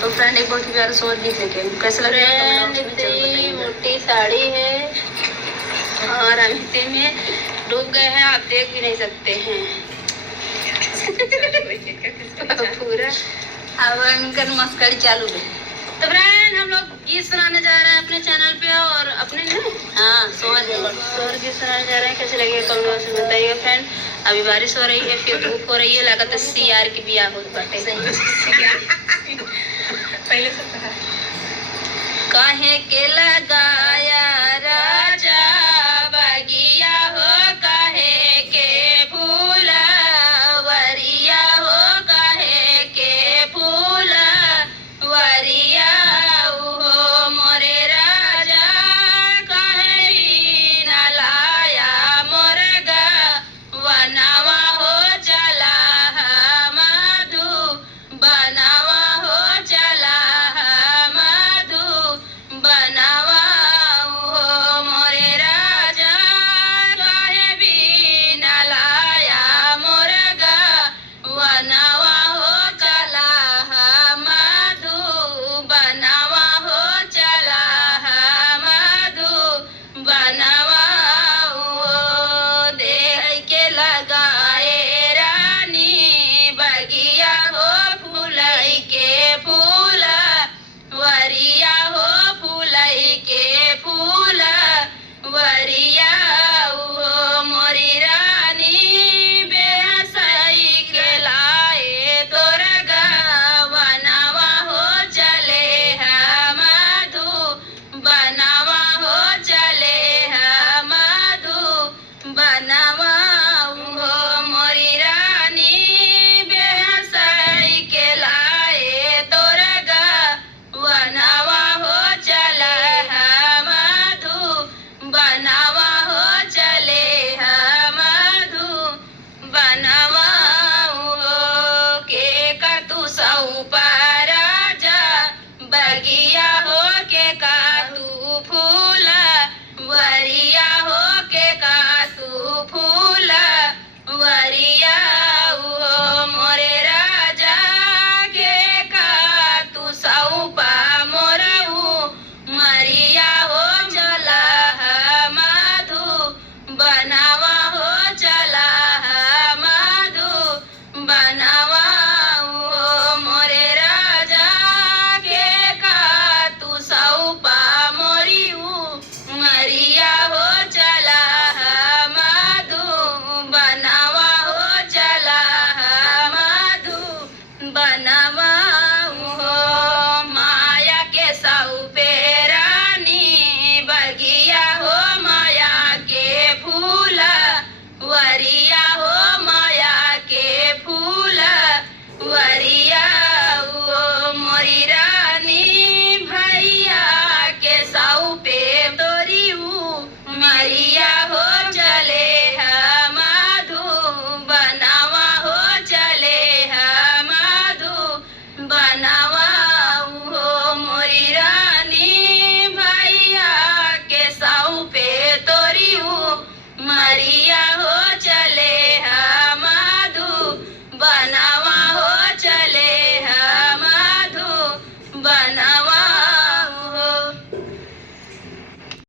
तो फ्रेंड एक बहुत ही प्यारा सोच दी थे कि कैसे लग रहा है। इतनी मोटी साड़ी है और हम इतने में डूब गए हैं, आप देख भी नहीं सकते हैं पूरा। अब इनका मस्करी चालू है। तो फ्रेंड हम लोग गीत सुनाने जा रहे हैं अपने चैनल पे और अपने हाँ सोर गीत सुनाने जा रहे हैं। कैसे लगे कमेंट बॉक्स में बताइएगा फ्रेंड। अभी बारिश हो रही है, फिर धूप हो रही है, लगातार सीआर की बिया हो बाटे पहले से काहे के लगा